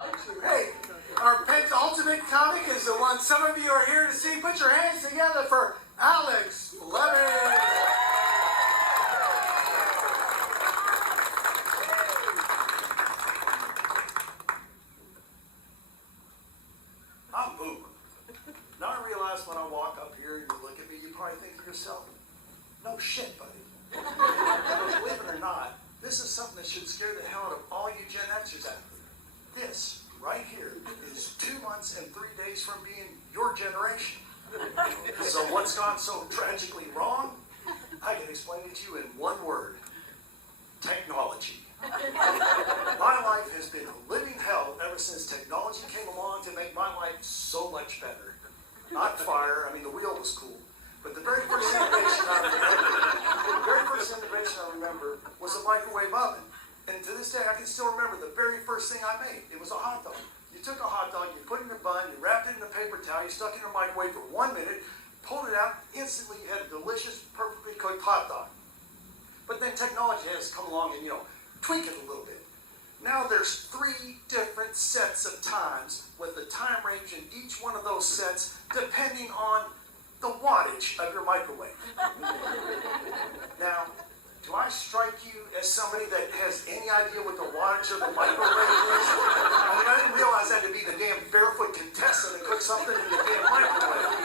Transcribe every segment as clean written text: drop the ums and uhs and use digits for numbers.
Hey, our penultimate comic is the one some of you are here to see. Put your hands together for Alex Levin. I'm Boo. Now I realize when I walk up here and you look at me, you probably think to yourself, no shit, buddy. But believe it or not, this is something that should scare the hell out of all you Gen Xers out there. This, right here, is 2 months and 3 days from being your generation. So what's gone so tragically wrong? I can explain it to you in one word. Technology. My life has been a living hell ever since technology came along to make my life so much better. Not fire, I mean the wheel was cool. But the very first innovation I remember was a microwave oven. And to this day I can still remember the very first thing I made. It was a hot dog. You took a hot dog, you put it in a bun, you wrapped it in a paper towel, you stuck it in a microwave for 1 minute, pulled it out, instantly you had a delicious, perfectly cooked hot dog. But then technology has come along and, tweak it a little bit. Now there's 3 different sets of times with the time range in each one of those sets depending on the wattage of your microwave. Now, do I strike you as somebody that has any idea what the wattage of the microwave is? I mean, I didn't realize I had to be the damn barefoot contestant and cook something in the damn microwave.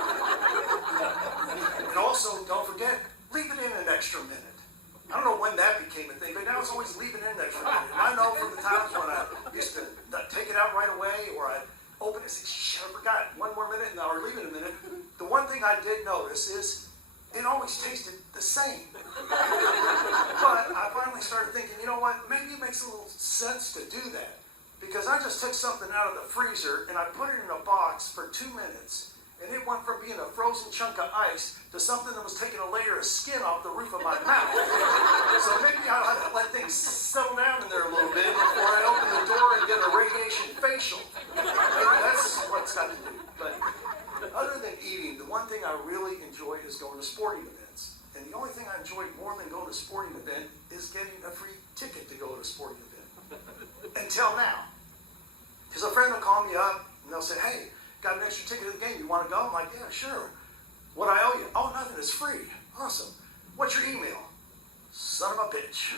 And also, don't forget, leave it in an extra minute. I don't know when that became a thing, but now it's always leaving in an extra minute. And I know from the times when I used to take it out right away, or I'd open it and say, shit, I forgot, 1 more minute, and I'll leave it a minute. The one thing I did notice is it always tasted the same. But I finally started thinking, you know what, maybe it makes a little sense to do that. Because I just took something out of the freezer and I put it in a box for 2 minutes. And it went from being a frozen chunk of ice to something that was taking a layer of skin off the roof of my mouth. So maybe I ought to let things settle down in there a little bit before I open the door and get a radiation facial. Maybe that's what's got to do. But other than eating, the one thing I really enjoy is going to sporting events. And the only thing I enjoy more than going to a sporting event is getting a free ticket to go to a sporting event. Until now. Because a friend will call me up and they'll say, hey, got an extra ticket to the game, you want to go? I'm like, yeah, sure. What I owe you? Oh, nothing, it's free. Awesome. What's your email? Son of a bitch.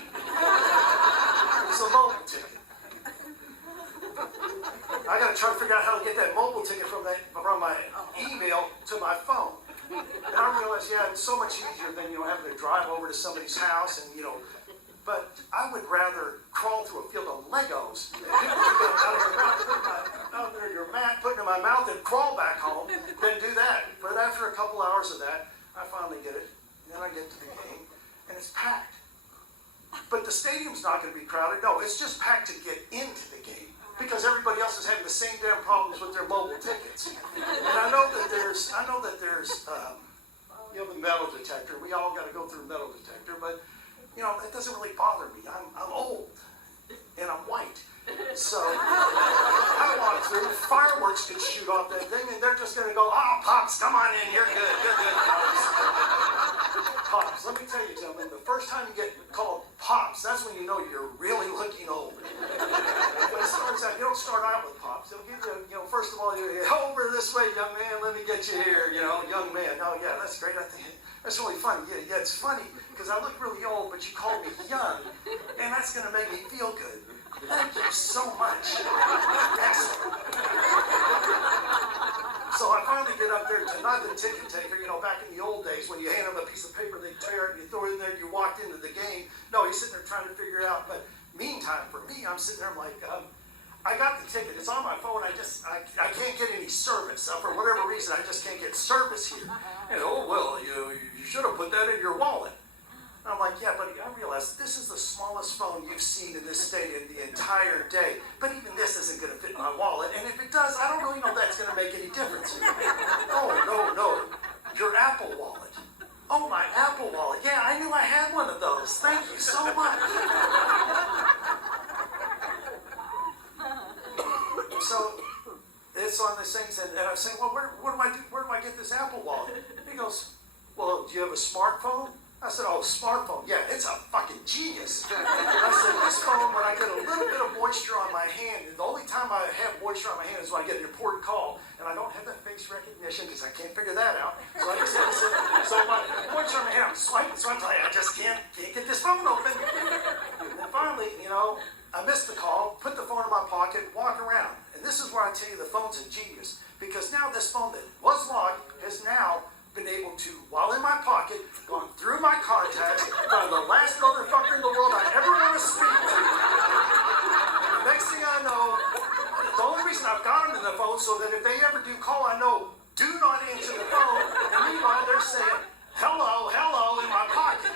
It's a mobile ticket. I got to try to figure out how to get that mobile ticket from my email to my phone. And I realized, yeah, it's so much easier than, having to drive over to somebody's house and, but I would rather crawl through a field of Legos and out of your mat, put it in my mouth and crawl back home than do that. But after a couple hours of that, I finally get it. And then I get to the game and it's packed. But the stadium's not going to be crowded. No, it's just packed to get into the game because everybody else is having the same damn problems with their mobile tickets. And I know that there's the metal detector. We all got to go through a metal detector, but it doesn't really bother me. I'm old and I'm white. So I walk through, fireworks can shoot off that thing and they're just going to go, oh, Pops, come on in, you're good, Pops. Pops, let me tell you, gentlemen, the first time you get called Pops, that's when you know you're really looking old. But it starts out, you don't start out with Pops. They'll give you, first of all, you're over this way, young man, let me get you here, young man. Oh, yeah, that's great. I think that's really funny. Yeah, it's funny because I look really old, but you call me young, and that's going to make me feel good. Thank you so much. Excellent. So I finally get up there to not the ticket taker, back in the old days when you hand them a piece of paper, they tear it, and you throw it in there, and you walked into the game. No, he's sitting there trying to figure it out. But meantime, for me, I'm sitting there, I'm like, I got the ticket. It's on my phone. I can't get any service. For whatever reason, I just can't get service here. And oh, well, you should have put that in your wallet. And I'm like, yeah, buddy, I realize this is the smallest phone you've seen in this stadium the entire day. But even this isn't going to fit in my wallet. And if it does, I don't really know that's going to make any difference. Oh, no. Your Apple wallet. Oh, my Apple wallet. Yeah, I knew I had one of those. Thank you so much. So it's on this thing, and I say, well, what do I do? Where do I get this Apple wallet? He goes, well, do you have a smartphone? I said, oh, smartphone, yeah, it's a fucking genius. I said, this phone, when I get a little bit of moisture on my hand, and the only time I have moisture on my hand is when I get an important call, and I don't have that face recognition because I can't figure that out. So I just had to sit, so my moisture on my hand, I'm swiping, I just can't get this phone open. And then finally, you know, I missed the call, put the phone in my pocket, walk around. And this is where I tell you the phone's a genius, because now this phone that was locked has now been able to, while in my pocket, gone through my contacts, found the last motherfucker in the world I ever want to speak to. And the next thing I know, the only reason I've got them in the phone so that if they ever do call, I know, do not answer the phone. And meanwhile, they're saying, hello, hello, in my pocket.